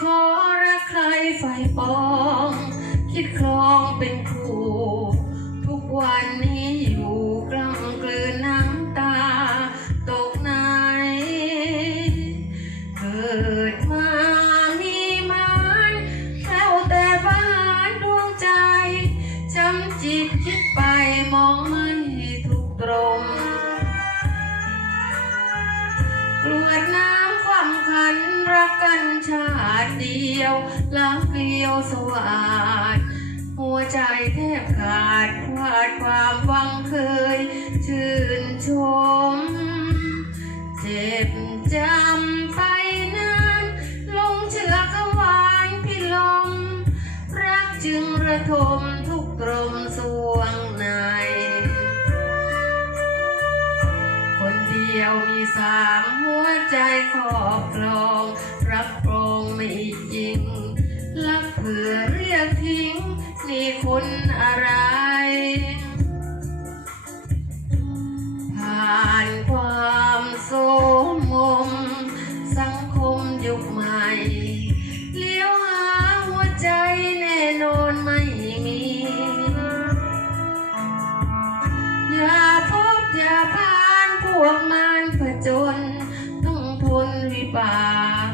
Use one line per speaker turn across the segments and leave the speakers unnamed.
ขอรักใครฝ่ายฟอง คิดครองเป็นครูทุกวัน ชาติเดียวลักเกลียวสวาดหัวใจแทบขาดพลาดความวังเคย ชื่นชม เจ็บจำไปนานลงเชือคำหวานพิลม รักจึงระทมทุกตรมสว ดียวมีสามหัวใจครอบครอง รักโปรงไม่จริงรักเผื่อเรียกทิ้งนี่คุณอะไร บาก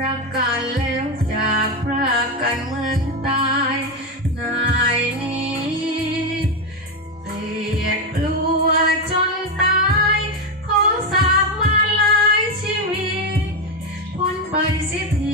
รักกันแล้วจากพรากกันเหมือนตายนายนี้เกลียดกลัวจนตายขอสาบมาหลายชีวิตพ้นไปสิที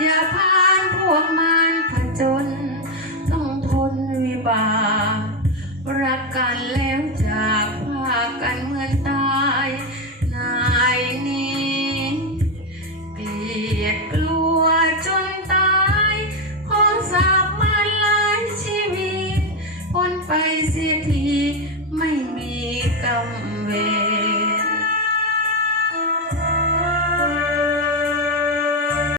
อย่าผ่านพวกมันผจญต้องทนวิบาก